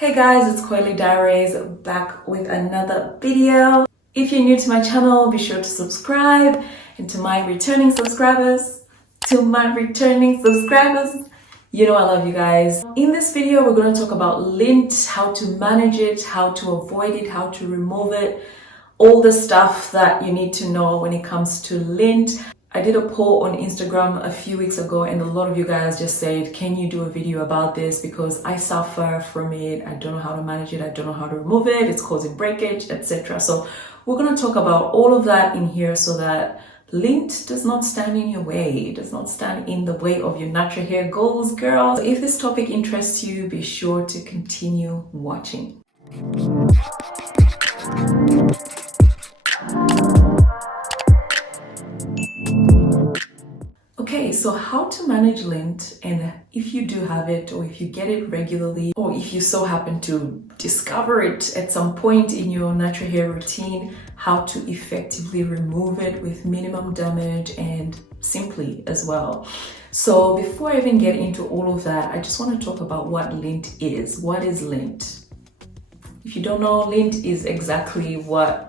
Hey guys, it's Coily Diaries back with another video. If you're new to my channel, be sure to subscribe. And to my returning subscribers, you know I love you guys. In this video, we're going to talk about lint, how to manage it, how to avoid it, how to remove it, all the stuff that you need to know when it comes to lint. I did a poll on Instagram a few weeks ago and a lot of you guys just said, can you do a video about this because I suffer from it, I don't know how to manage it, I don't know how to remove it, it's causing breakage, etc. So we're going to talk about all of that in here so that lint does not stand in your way, does not stand in the way of your natural hair goals, girls. If this topic interests you, be sure to continue watching. Okay, so how to manage lint, and if you do have it or if you get it regularly or if you so happen to discover it at some point in your natural hair routine, how to effectively remove it with minimum damage and simply as well. So before I even get into all of that, I just want to talk about what lint is. What is lint? If you don't know, lint is exactly what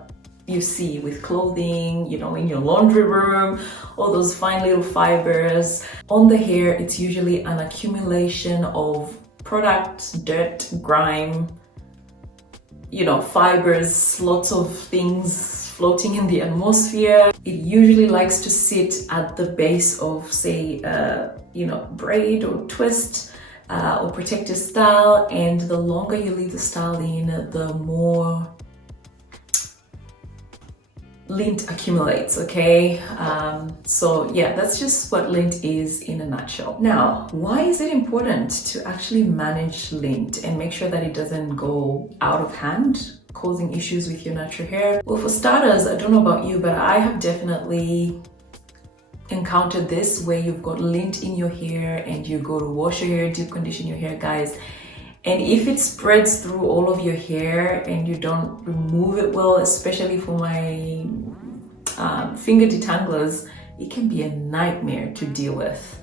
you see with clothing, you know, in your laundry room, all those fine little fibers. On the hair, it's usually an accumulation of products, dirt, grime, you know, fibers, lots of things floating in the atmosphere. It usually likes to sit at the base of, say, you know, braid or twist or protective style. And the longer you leave the style in, the more lint accumulates, okay? So yeah, that's just what lint is in a nutshell. Now, why is it important to actually manage lint and make sure that it doesn't go out of hand, causing issues with your natural hair? Well, for starters, I don't know about you, but I have definitely encountered this where you've got lint in your hair and you go to wash your hair, deep condition your hair, guys. And if it spreads through all of your hair and you don't remove it well, especially for my finger detanglers, it can be a nightmare to deal with.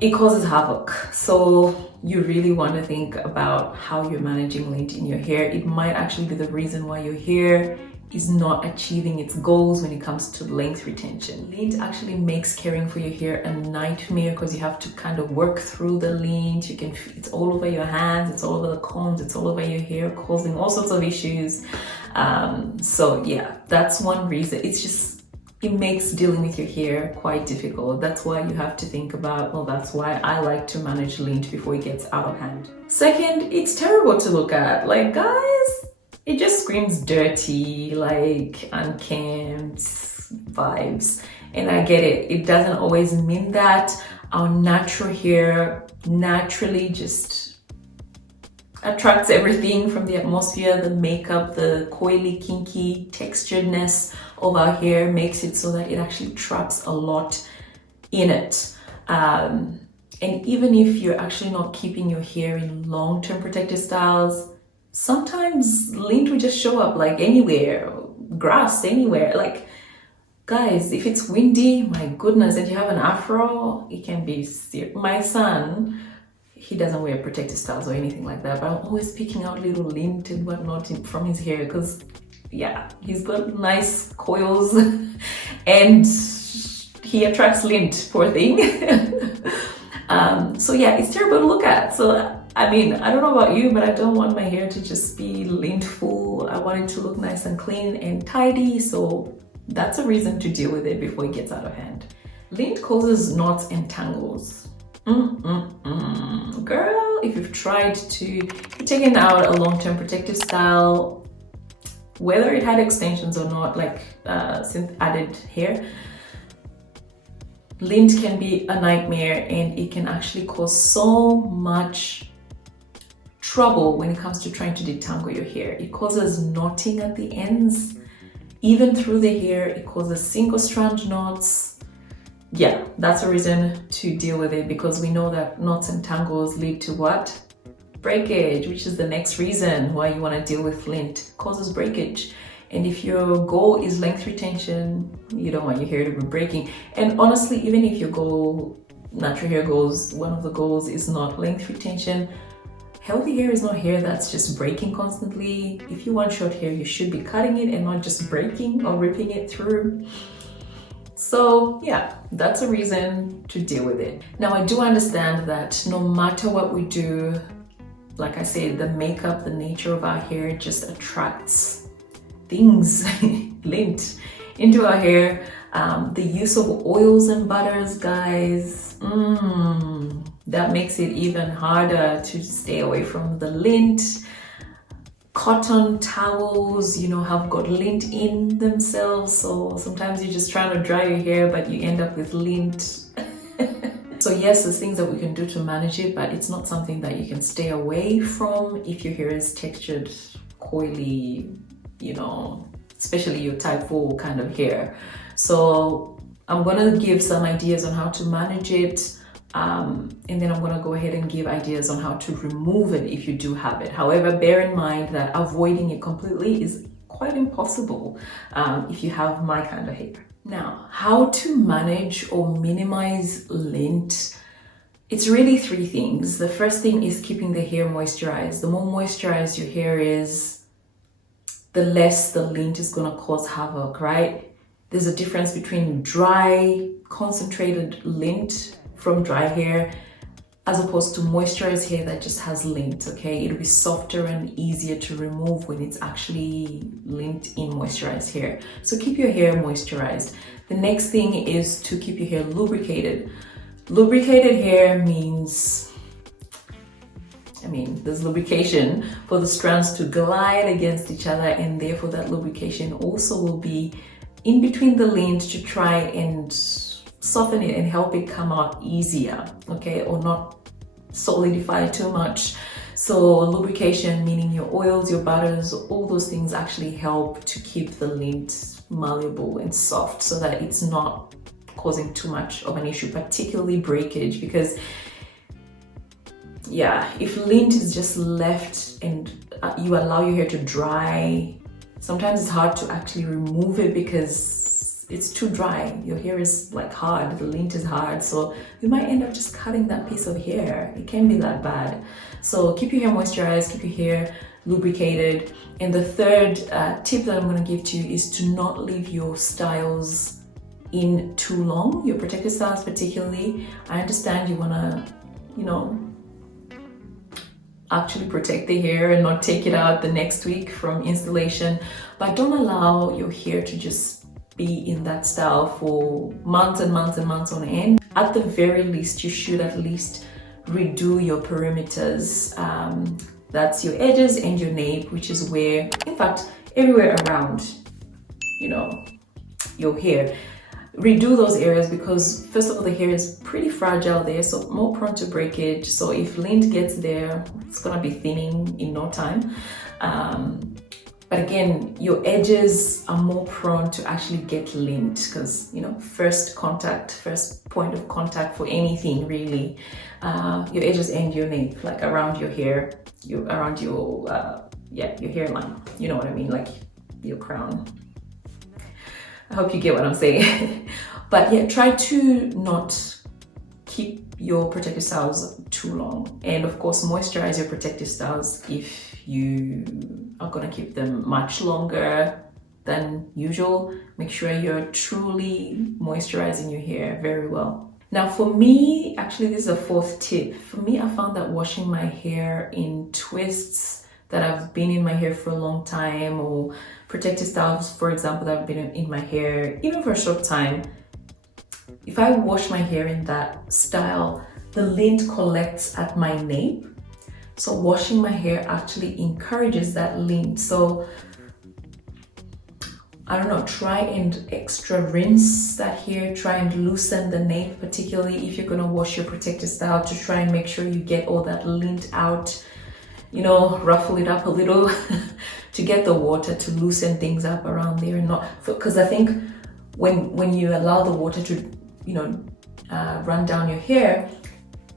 It causes havoc. So you really want to think about how you're managing lint in your hair. It might actually be the reason why your hair is not achieving its goals when it comes to length retention. Lint actually makes caring for your hair a nightmare because you have to kind of work through the lint. It's all over your hands, it's all over the combs, it's all over your hair, causing all sorts of issues. So yeah, that's one reason. It makes dealing with your hair quite difficult. That's why you have to think about, well, that's why I like to manage lint before it gets out of hand. Second, it's terrible to look at. Like, guys, it just screams dirty, like unkempt vibes. And I get it. It doesn't always mean that. Our natural hair naturally just attracts everything from the atmosphere. The makeup, the coily, kinky texturedness of our hair makes it so that it actually traps a lot in it. And even if you're actually not keeping your hair in long-term protective styles, sometimes lint will just show up like anywhere, grass, anywhere. Like, guys, if it's windy, my goodness, and you have an afro, it can be serious. My son, he doesn't wear protective styles or anything like that, but I'm always picking out little lint and whatnot from his hair because, yeah, he's got nice coils and he attracts lint, poor thing. So yeah, it's terrible to look at. So I mean, I don't know about you, but I don't want my hair to just be lint-full. I want it to look nice and clean and tidy. So that's a reason to deal with it before it gets out of hand. Lint causes knots and tangles. Girl, if you've tried to taken out a long-term protective style, whether it had extensions or not, like synth added hair, lint can be a nightmare and it can actually cause so much trouble when it comes to trying to detangle your hair. It causes knotting at the ends, even through the hair. It causes single strand knots. Yeah, that's a reason to deal with it because we know that knots and tangles lead to what? Breakage, which is the next reason why you want to deal with lint. It causes breakage. And if your goal is length retention, you don't want your hair to be breaking. And honestly, even if your goal, natural hair goals, one of the goals is not length retention, Healthy hair is not hair that's just breaking constantly. If you want short hair, you should be cutting it and not just breaking or ripping it through. So yeah, that's a reason to deal with it. Now, I do understand that no matter what we do, like I said, the makeup, the nature of our hair just attracts things, lint, into our hair. The use of oils and butters, guys, that makes it even harder to stay away from the lint. Cotton towels, have got lint in themselves, so sometimes you're just trying to dry your hair but you end up with lint. So yes, there's things that we can do to manage it, but it's not something that you can stay away from if your hair is textured, coily, especially your type 4 kind of hair. So I'm gonna give some ideas on how to manage it, and then I'm gonna go ahead and give ideas on how to remove it if you do have it. However, bear in mind that avoiding it completely is quite impossible if you have my kind of hair. Now, how to manage or minimize lint? It's really 3 things. The first thing is keeping the hair moisturized. The more moisturized your hair is, the less the lint is gonna cause havoc, right? There's a difference between dry, concentrated lint from dry hair as opposed to moisturized hair that just has lint, okay? It'll be softer and easier to remove when it's actually lint in moisturized hair. So keep your hair moisturized. The next thing is to keep your hair lubricated. Lubricated hair means, there's lubrication for the strands to glide against each other, and therefore that lubrication also will be in between the lint to try and soften it and help it come out easier, okay, or not solidify too much. So lubrication, meaning your oils, your butters, all those things actually help to keep the lint malleable and soft so that it's not causing too much of an issue, particularly breakage, because yeah, if lint is just left and you allow your hair to dry, sometimes it's hard to actually remove it because it's too dry. Your hair is like hard, the lint is hard, so you might end up just cutting that piece of hair. It can be that bad. So keep your hair moisturized, keep your hair lubricated. And the third tip that I'm going to give to you is to not leave your styles in too long, your protective styles particularly. I understand you want to, actually protect the hair and not take it out the next week from installation, but don't allow your hair to just be in that style for months and months and months on end. At the very least, you should at least redo your perimeters. That's your edges and your nape, which is where, in fact, everywhere around, your hair. Redo those areas because first of all, the hair is pretty fragile there, so more prone to breakage. So if lint gets there, it's gonna be thinning in no time. But again, your edges are more prone to actually get lint because, first point of contact for anything really, your edges and your nape, like around your hair, around your hairline, you know what I mean, like your crown. I hope you get what I'm saying. But yeah, try to not keep your protective styles too long. And of course, moisturize your protective styles if you are gonna keep them much longer than usual. Make sure you're truly moisturizing your hair very well. Now for me, actually this is a 4th tip. For me, I found that washing my hair in twists that have been in my hair for a long time, or protective styles, for example, that have been in my hair even for a short time, if I wash my hair in that style, the lint collects at my nape. So washing my hair actually encourages that lint. So I don't know, try and extra rinse that hair, try and loosen the nape, particularly if you're gonna wash your protective style, to try and make sure you get all that lint out. Ruffle it up a little to get the water to loosen things up around there, and not because I think when you allow the water to run down your hair,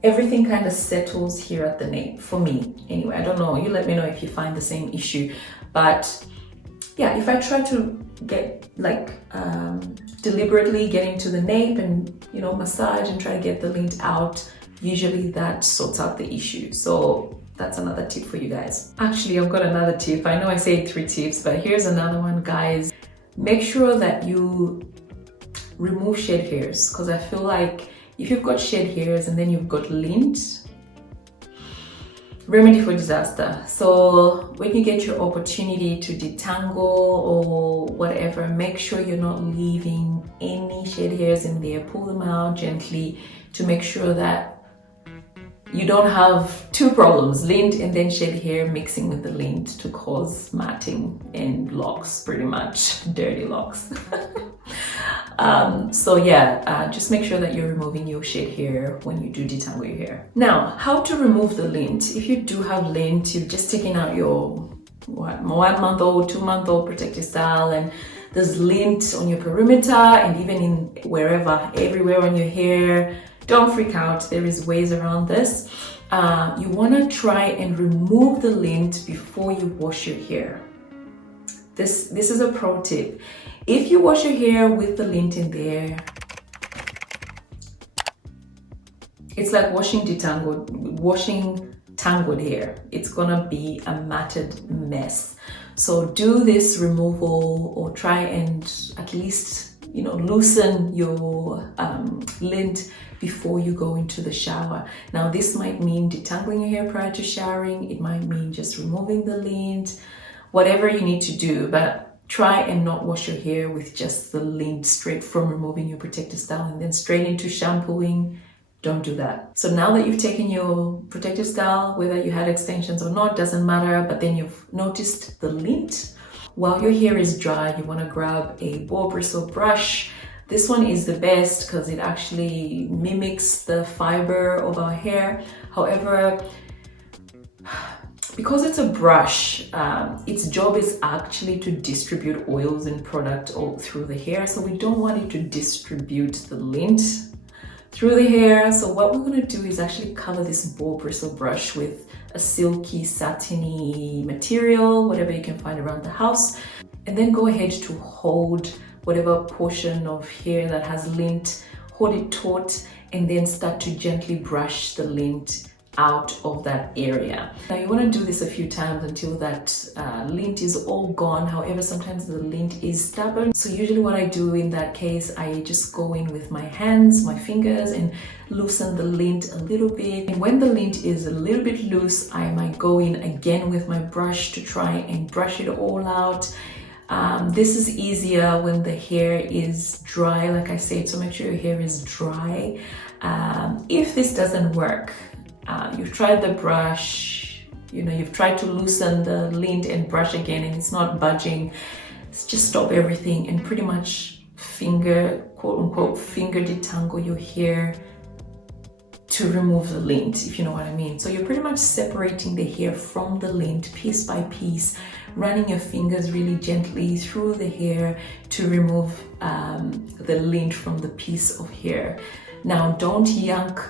everything kind of settles here at the nape, for me anyway. I don't know, you let me know if you find the same issue. But yeah, if I try to get deliberately get into the nape and massage and try to get the lint out, usually that sorts out the issue. So that's another tip for you guys. Actually, I've got another tip. I know I say 3 tips, but here's another one, guys. Make sure that you remove shed hairs, because I feel like if you've got shed hairs and then you've got lint, remedy for disaster. So when you get your opportunity to detangle or whatever, make sure you're not leaving any shed hairs in there. Pull them out gently to make sure that you don't have 2 problems, lint and then shed hair mixing with the lint to cause matting and locks, pretty much dirty locks. So yeah, just make sure that you're removing your shed hair when you do detangle your hair. Now, how to remove the lint. If you do have lint, you've just taken out your 1-month-old, 2-month-old protective style, and there's lint on your perimeter and even in wherever, everywhere on your hair. Don't freak out, there is ways around this. You want to try and remove the lint before you wash your hair. This is a pro tip. If you wash your hair with the lint in there, it's like washing tangled hair. It's gonna be a matted mess. So do this removal, or try and at least, you know, loosen your lint before you go into the shower. Now, this might mean detangling your hair prior to showering. It might mean just removing the lint, whatever you need to do, but try and not wash your hair with just the lint straight from removing your protective style and then straight into shampooing. Don't do that. So now that you've taken your protective style, whether you had extensions or not, doesn't matter, but then you've noticed the lint. While your hair is dry, you want to grab a boar bristle brush. This one is the best because it actually mimics the fiber of our hair. However, because it's a brush, its job is actually to distribute oils and product all through the hair. So we don't want it to distribute the lint through the hair. So what we're going to do is actually cover this boar bristle brush with a silky, satiny material, whatever you can find around the house, and then go ahead to hold whatever portion of hair that has lint, hold it taut, and then start to gently brush the lint out of that area. Now you want to do this a few times until that lint is all gone. However, sometimes the lint is stubborn. So usually what I do in that case, I just go in with my hands, my fingers, and loosen the lint a little bit. And when the lint is a little bit loose, I might go in again with my brush to try and brush it all out. This is easier when the hair is dry, like I said, so make sure your hair is dry. If this doesn't work, you've tried the brush, you know, you've tried to loosen the lint and brush again and it's not budging, just stop everything and pretty much quote unquote, finger detangle your hair to remove the lint, if you know what I mean. So you're pretty much separating the hair from the lint piece by piece, running your fingers really gently through the hair to remove the lint from the piece of hair. Now, don't yank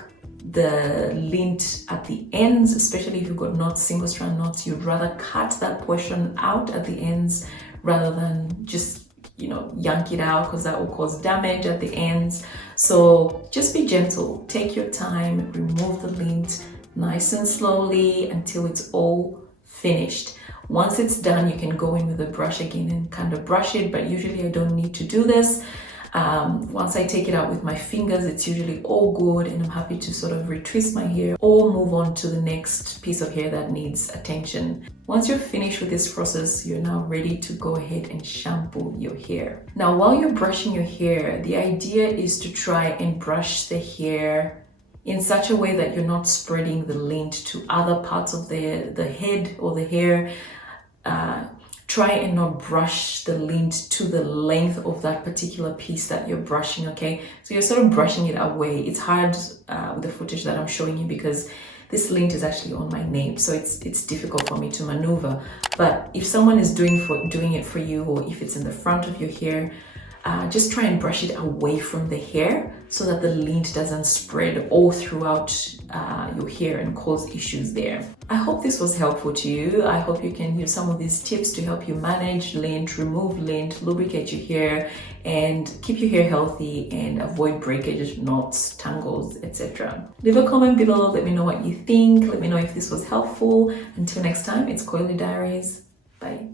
the lint at the ends, especially if you've got knots, single strand knots. You'd rather cut that portion out at the ends rather than just, you know, yank it out, because that will cause damage at the ends. So just be gentle, take your time, remove the lint nice and slowly until it's all finished. Once it's done, you can go in with a brush again and kind of brush it, but usually I don't need to do this. Once I take it out with my fingers, it's usually all good and I'm happy to sort of retwist my hair or move on to the next piece of hair that needs attention. Once you're finished with this process, you're now ready to go ahead and shampoo your hair. Now, while you're brushing your hair, the idea is to try and brush the hair in such a way that you're not spreading the lint to other parts of the head or the hair. Try and not brush the lint to the length of that particular piece that you're brushing, okay? So you're sort of brushing it away. It's hard with the footage that I'm showing you because this lint is actually on my nape, so it's difficult for me to maneuver. But if someone is doing it for you, or if it's in the front of your hair, just try and brush it away from the hair so that the lint doesn't spread all throughout your hair and cause issues there. I hope this was helpful to you. I hope you can use some of these tips to help you manage lint, remove lint, lubricate your hair, and keep your hair healthy and avoid breakage, knots, tangles, etc. Leave a comment below. Let me know what you think. Let me know if this was helpful. Until next time, it's Coily Diaries. Bye.